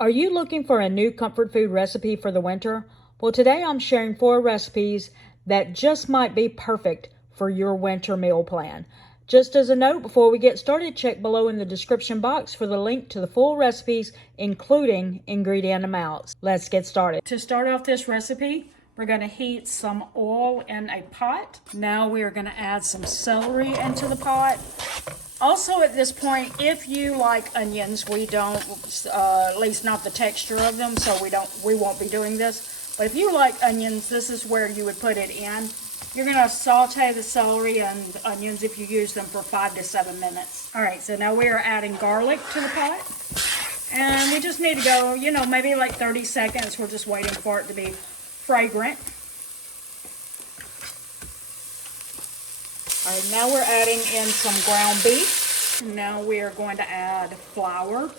Are you looking for a new comfort food recipe for the winter? Well, today I'm sharing 4 recipes that just might be perfect for your winter meal plan. Just as a note, before we get started, check below in the description box for the link to the full recipes, including ingredient amounts. Let's get started. To start off this recipe, we're going to heat some oil in a pot. Now we are going to add some celery into the pot. Also, at this point, if you like onions, we don't, at least not the texture of them, so we won't be doing this. But if you like onions, this is where you would put it in. You're gonna saute the celery and onions if you use them for 5 to 7 minutes. All right, so now we are adding garlic to the pot. And we just need to go, maybe like 30 seconds. We're just waiting for it to be fragrant. All right, now we're adding in some ground beef. Now we are going to add flour.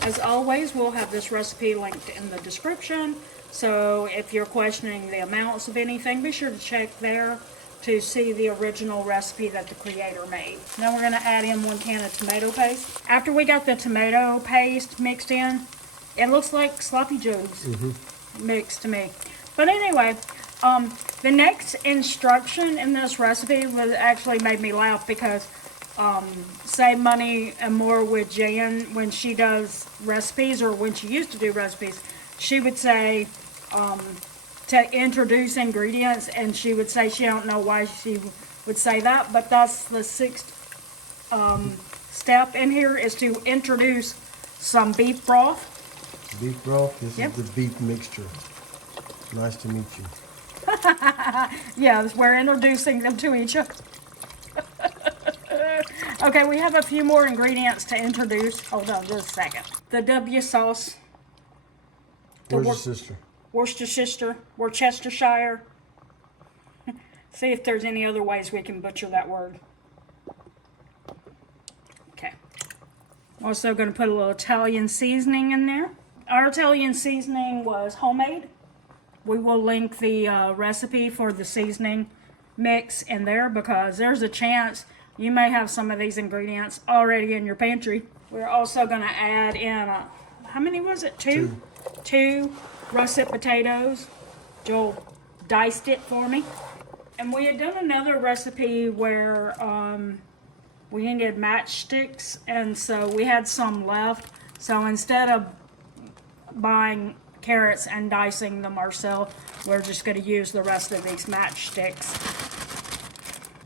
As always, we'll have this recipe linked in the description. So if you're questioning the amounts of anything, be sure to check there to see the original recipe that the creator made. Now we're going to add in 1 can of tomato paste. After we got the tomato paste mixed in, it looks like sloppy joes mixed to me. But anyway, the next instruction in this recipe was actually made me laugh because Save Money and More with Jan, when she does recipes, or when she used to do recipes, she would say to introduce ingredients, and she would say she don't know why she would say that, but that's the 6th step in here, is to introduce some beef broth. Beef broth, this is the beef mixture. Nice to meet you. Yes, we're introducing them to each other. Okay, we have a few more ingredients to introduce. Hold on just a second. The W sauce. Worcestershire. See if there's any other ways we can butcher that word. Okay. Also going to put a little Italian seasoning in there. Our Italian seasoning was homemade. We will link the recipe for the seasoning mix in there, because there's a chance you may have some of these ingredients already in your pantry. We're also going to add in, how many was it? Two russet potatoes. Joel diced it for me. And we had done another recipe where we needed matchsticks, and so we had some left. So instead of buying carrots and dicing them ourselves, we're just going to use the rest of these matchsticks.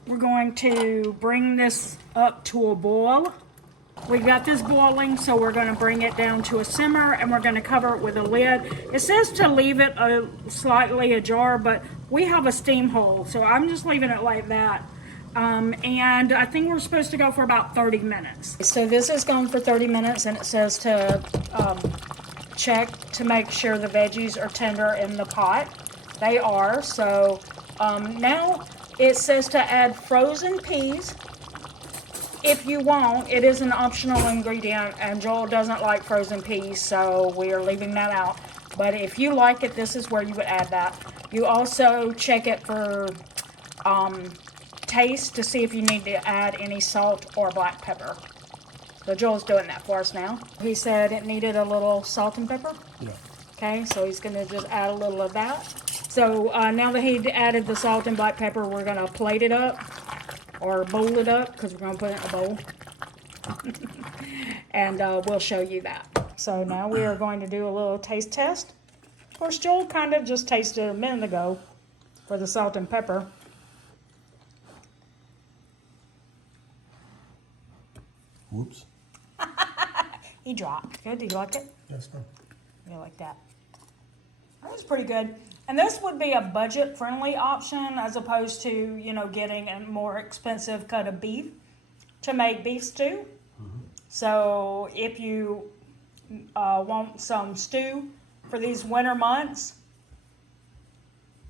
We're going to bring this up to a boil. We got this boiling, so we're going to bring it down to a simmer, and we're going to cover it with a lid. It says to leave it slightly ajar, but we have a steam hole, so I'm just leaving it like that. And I think we're supposed to go for about 30 minutes. So this is going for 30 minutes, and it says to check to make sure the veggies are tender in the pot. They are. So now it says to add frozen peas. If you want, it is an optional ingredient, and Joel doesn't like frozen peas, so we are leaving that out. But if you like it, this is where you would add that. You also check it for taste to see if you need to add any salt or black pepper. So Joel's doing that for us now. He said it needed a little salt and pepper. Yeah. Okay, so he's going to just add a little of that. So now that he added the salt and black pepper, we're going to plate it up, or bowl it up, because we're going to put it in a bowl. And we'll show you that. So now we are going to do a little taste test. Of course, Joel kind of just tasted it a minute ago for the salt and pepper. Whoops. He dropped. Good, do you like it? That's fine. You like that? That was pretty good. And this would be a budget-friendly option, as opposed to, getting a more expensive cut of beef to make beef stew. So if you want some stew for these winter months,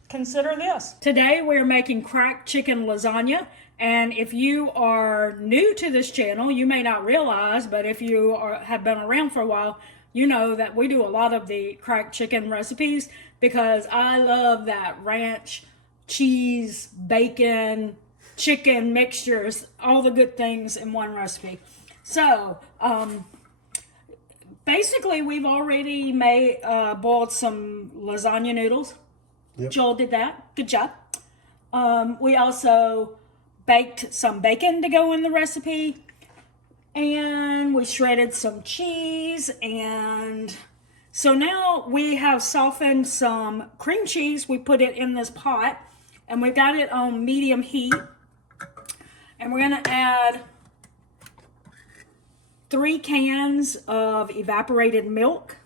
consider this. Today we're making cracked chicken lasagna. And if you are new to this channel, you may not realize, but if you have been around for a while, you know that we do a lot of the cracked chicken recipes, because I love that ranch, cheese, bacon, chicken mixtures, all the good things in one recipe. So Basically, we've already made boiled some lasagna noodles. Yep. Joel did that. Good job. We also baked some bacon to go in the recipe. And we shredded some cheese. And so now we have softened some cream cheese. We put it in this pot. And we got it on medium heat. And we're going to add 3 cans of evaporated milk.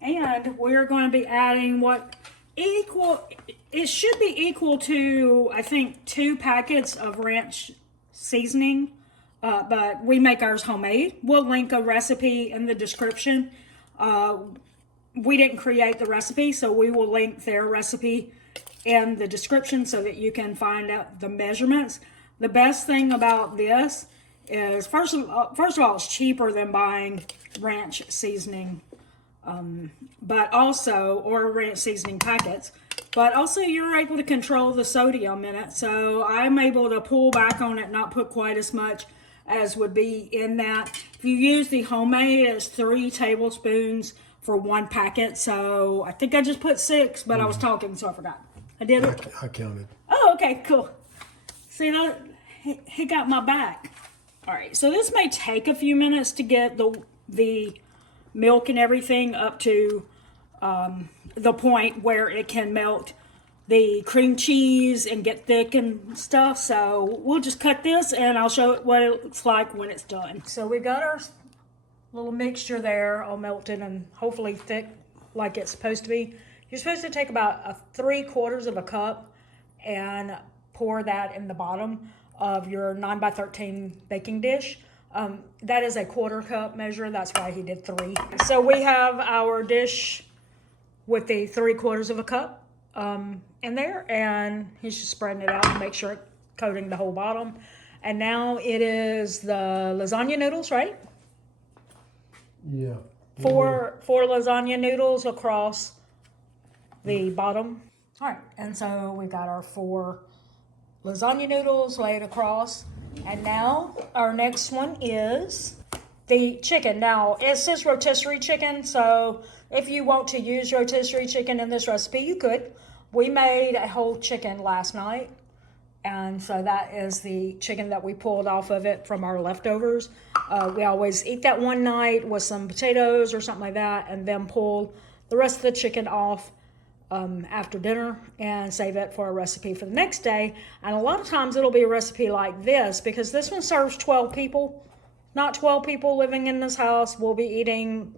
And we're going to be adding it should be equal to, I think, 2 packets of ranch seasoning. But we make ours homemade. We'll link a recipe in the description. We didn't create the recipe, so we will link their recipe in the description so that you can find out the measurements. The best thing about this is, first of all, it's cheaper than buying ranch seasoning, but also, or ranch seasoning packets. But also, you're able to control the sodium in it. So I'm able to pull back on it, not put quite as much as would be in that. If you use the homemade, it's 3 tablespoons for 1 packet. So I think I just put 6, but I was talking, so I forgot. I did it. I counted. Oh, okay, cool. See, that he got my back. All right, so this may take a few minutes to get the milk and everything up to the point where it can melt the cream cheese and get thick and stuff. So we'll just cut this and I'll show it what it looks like when it's done. So we got our little mixture there all melted and hopefully thick like it's supposed to be. You're supposed to take about 3/4 of a cup and pour that in the bottom of your 9x13 baking dish. That is a 1/4 cup measure. That's why he did 3. So we have our dish with the 3/4 of a cup in there, and he's just spreading it out to make sure it's coating the whole bottom. And now it is the lasagna noodles, right? Yeah. 4 lasagna noodles across the bottom. All right, and so we've got our 4 lasagna noodles laid across. And now our next one is the chicken. Now, it says rotisserie chicken, so if you want to use rotisserie chicken in this recipe, you could. We made a whole chicken last night, and so that is the chicken that we pulled off of it from our leftovers. We always eat that one night with some potatoes or something like that, and then pull the rest of the chicken off after dinner and save it for a recipe for the next day. And a lot of times it'll be a recipe like this, because this one serves 12 people. Not 12 people living in this house will be eating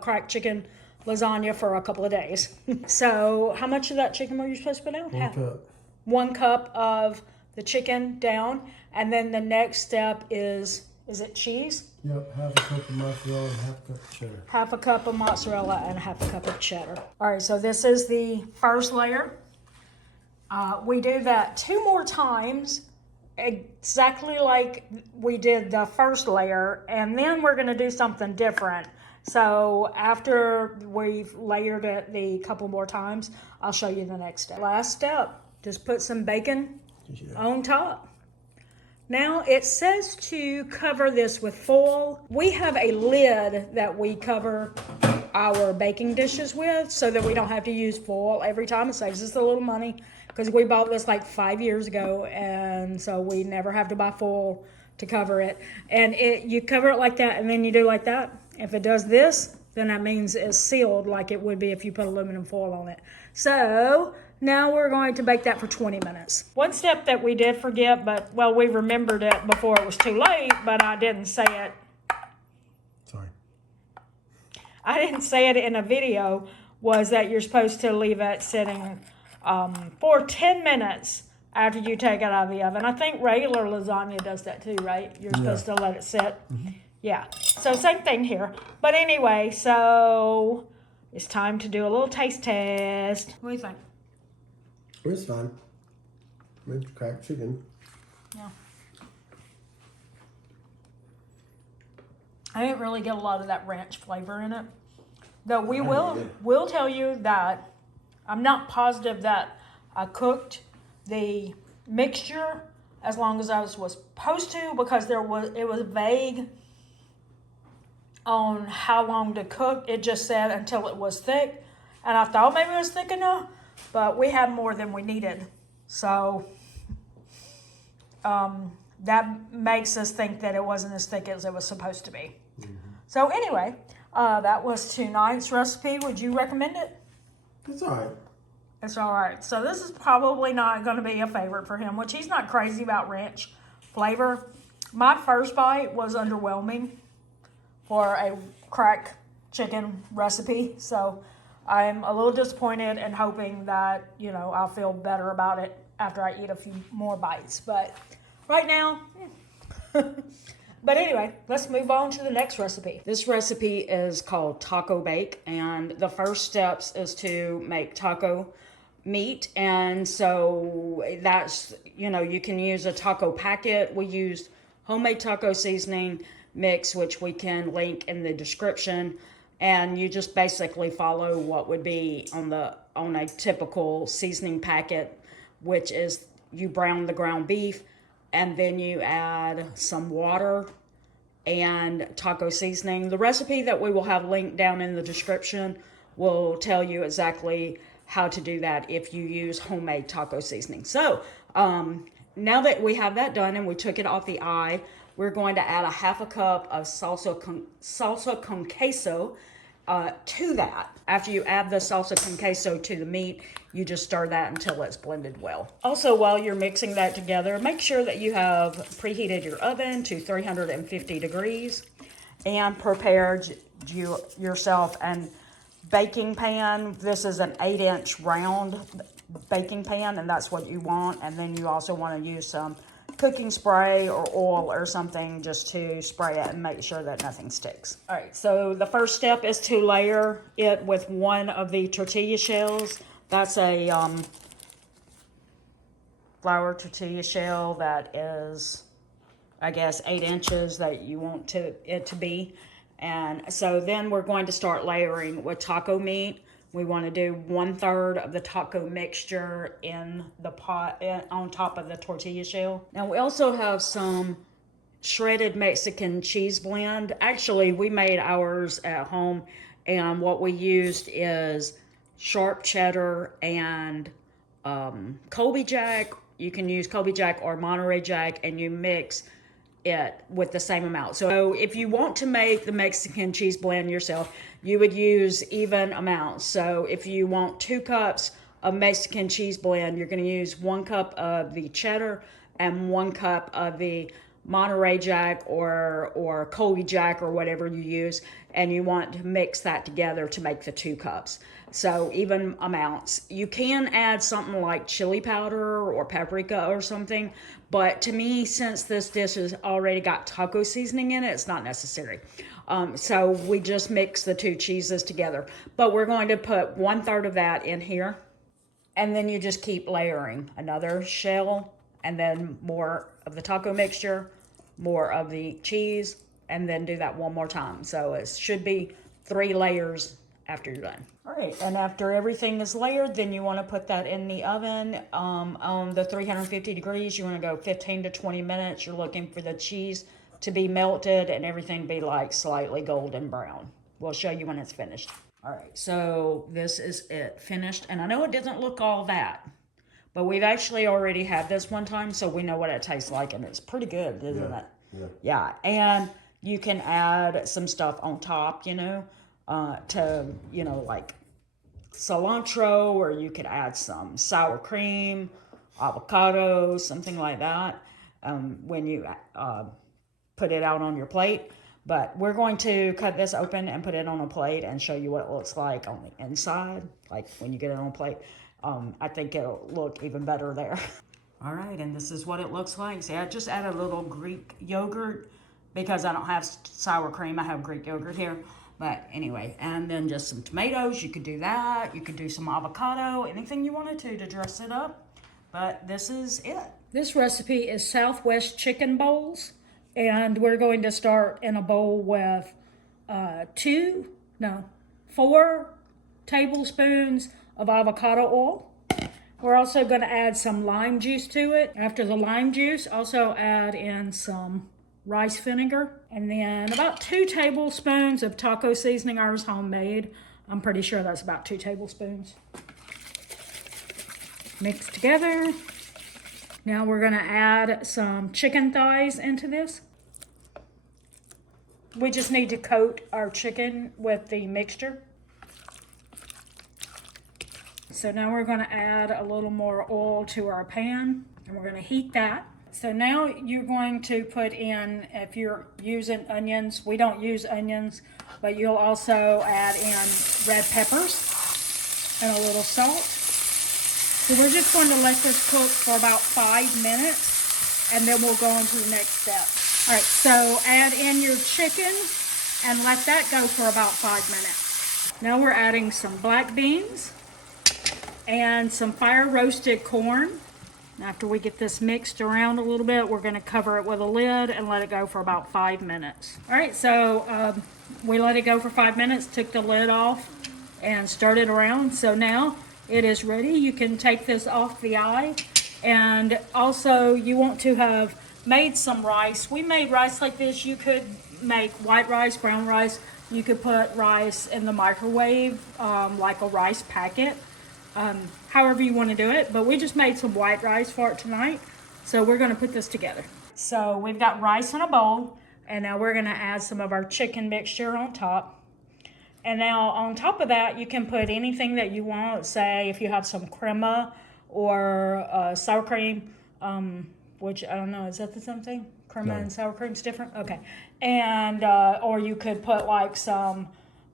cracked chicken lasagna for a couple of days. So how much of that chicken were you supposed to put down? 1 cup. 1 cup of the chicken down. And then the next step is it cheese? Yep, 1/2 cup of mozzarella and 1/2 cup of cheddar. 1/2 cup of mozzarella and 1/2 cup of cheddar. All right, so this is the first layer. We do that 2 more times, exactly like we did the first layer, and then we're gonna do something different. So after we've layered it the couple more times, I'll show you the next step. Last step, just put some bacon on top. Now it says to cover this with foil. We have a lid that we cover our baking dishes with so that we don't have to use foil every time. It saves us a little money because we bought this like 5 years ago, and so we never have to buy foil to cover it. And you cover it like that, and then you do like that. If it does this, then that means it's sealed like it would be if you put aluminum foil on it. So now we're going to bake that for 20 minutes. One step that we did forget, but, well, we remembered it before it was too late, but I didn't say it. Sorry. I didn't say it in a video, was that you're supposed to leave it sitting for 10 minutes after you take it out of the oven. I think regular lasagna does that too, right? You're supposed to let it sit. Mm-hmm. Yeah, so same thing here. But anyway, so it's time to do a little taste test. What do you think? It's fine. It's cracked chicken. Yeah. I didn't really get a lot of that ranch flavor in it. Though we'll tell you that I'm not positive that I cooked the mixture as long as I was supposed to, because it was vague on how long to cook. It just said until it was thick. And I thought maybe it was thick enough, but we had more than we needed. So that makes us think that it wasn't as thick as it was supposed to be. So anyway, that was tonight's recipe. Would you recommend it? It's all right. It's all right. So this is probably not going to be a favorite for him, which he's not crazy about ranch flavor. My first bite was underwhelming for a crack chicken recipe. So I'm a little disappointed and hoping that, you know, I'll feel better about it after I eat a few more bites. But right now, but anyway, let's move on to the next recipe. This recipe is called taco bake, and the first steps is to make taco meat. And so that's, you know, you can use a taco packet. We used homemade taco seasoning mix, which we can link in the description. And you just basically follow what would be on a typical seasoning packet, which is you brown the ground beef, and then you add some water and taco seasoning. The recipe that we will have linked down in the description will tell you exactly how to do that if you use homemade taco seasoning. So now that we have that done and we took it off the eye, we're going to add a half a cup of salsa con queso to that. After you add the salsa con queso to the meat, you just stir that until it's blended well. Also, while you're mixing that together, make sure that you have preheated your oven to 350 degrees and prepared yourself an baking pan. This is an 8-inch round baking pan, and that's what you want. And then you also want to use some cooking spray or oil or something just to spray it and make sure that nothing sticks. All right, so the first step is to layer it with one of the tortilla shells. That's a flour tortilla shell that is, I guess, 8 inches that you want it to be. And so then we're going to start layering with taco meat. We want to do 1/3 of the taco mixture in the pot on top of the tortilla shell. Now we also have some shredded Mexican cheese blend. Actually, we made ours at home, and what we used is sharp cheddar and Colby Jack. You can use Colby Jack or Monterey Jack, and you mix it with the same amount. So if you want to make the Mexican cheese blend yourself, you would use even amounts. So if you want 2 cups of Mexican cheese blend, you're going to use 1 cup of the cheddar and 1 cup of the Monterey Jack or Colby Jack or whatever you use, and you want to mix that together to make the 2 cups. So even amounts. You can add something like chili powder or paprika or something, but to me, since this dish has already got taco seasoning in it, it's not necessary. So we just mix the 2 cheeses together. But we're going to put 1/3 of that in here, and then you just keep layering another shell, and then more of the taco mixture, more of the cheese, and then do that one more time. So it should be 3 layers after you're done. All right, and after everything is layered, then you want to put that in the oven on the 350 degrees. You want to go 15 to 20 minutes. You're looking for the cheese to be melted and everything be like slightly golden brown. We'll show you when it's finished. All right, so this is it finished. And I know it doesn't look all that, but we've actually already had this one time, so we know what it tastes like, and it's pretty good, isn't it? Yeah, and you can add some stuff on top, you know, to, you know, like cilantro, or you could add some sour cream, avocado, something like that, when you put it out on your plate. But we're going to cut this open and put it on a plate and show you what it looks like on the inside, like when you get it on a plate. I think it'll look even better there. All right, and this is what it looks like. See, I just added a little Greek yogurt because I don't have sour cream. I have Greek yogurt here. But anyway, and then just some tomatoes. You could do that. You could do some avocado, anything you wanted to dress it up. But this is it. This recipe is Southwest chicken bowls. And we're going to start in a bowl with 4 tablespoons of avocado oil. We're also going to add some lime juice to it. After the lime juice, also add in some rice vinegar, and then about 2 tablespoons of taco seasoning. Ours homemade. I'm pretty sure that's about 2 tablespoons. Mix together. Now we're gonna add some chicken thighs into this. We just need to coat our chicken with the mixture. So now we're gonna add a little more oil to our pan, and we're gonna heat that. So now you're going to put in, if you're using onions, we don't use onions, but you'll also add in red peppers and a little salt. So we're just going to let this cook for about 5 minutes, and then we'll go on to the next step. All right, so add in your chicken and let that go for about 5 minutes. Now we're adding some black beans and some fire roasted corn. After we get this mixed around a little bit, we're gonna cover it with a lid and let it go for about 5 minutes. All right, so we let it go for 5 minutes, took the lid off and stirred it around. So now it is ready. You can take this off the eye. And also you want to have made some rice. We made rice like this. You could make white rice, brown rice. You could put rice in the microwave, like a rice packet. However you want to do it, but we just made some white rice for it tonight, so we're going to put this together. So we've got rice in a bowl, and now we're going to add some of our chicken mixture on top. And now on top of that, you can put anything that you want. Say if you have some crema or sour cream, which I don't know, is that the same thing? Crema and sour cream's different? Okay. And or you could put like some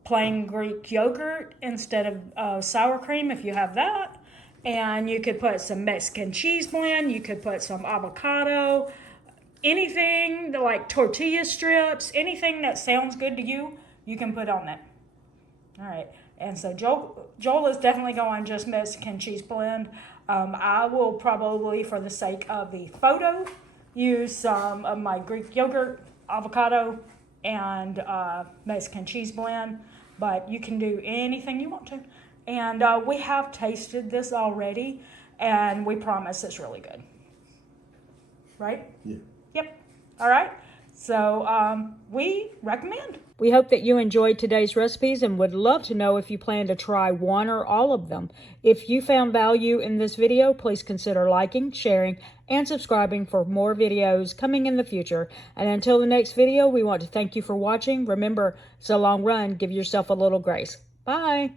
plain Greek yogurt instead of sour cream if you have that. And you could put some Mexican cheese blend. You could put some avocado, anything like tortilla strips, anything that sounds good to you, you can put on that. All right. And so Joel is definitely going just Mexican cheese blend. I will probably, for the sake of the photo, use some of my Greek yogurt, avocado, and Mexican cheese blend. But you can do anything you want to. And we have tasted this already, and we promise it's really good. Right? Yeah. Yep. All right. So we recommend. We hope that you enjoyed today's recipes and would love to know if you plan to try one or all of them. If you found value in this video, please consider liking, sharing, and subscribing for more videos coming in the future. And until the next video, we want to thank you for watching. Remember, it's a long run. Give yourself a little grace. Bye.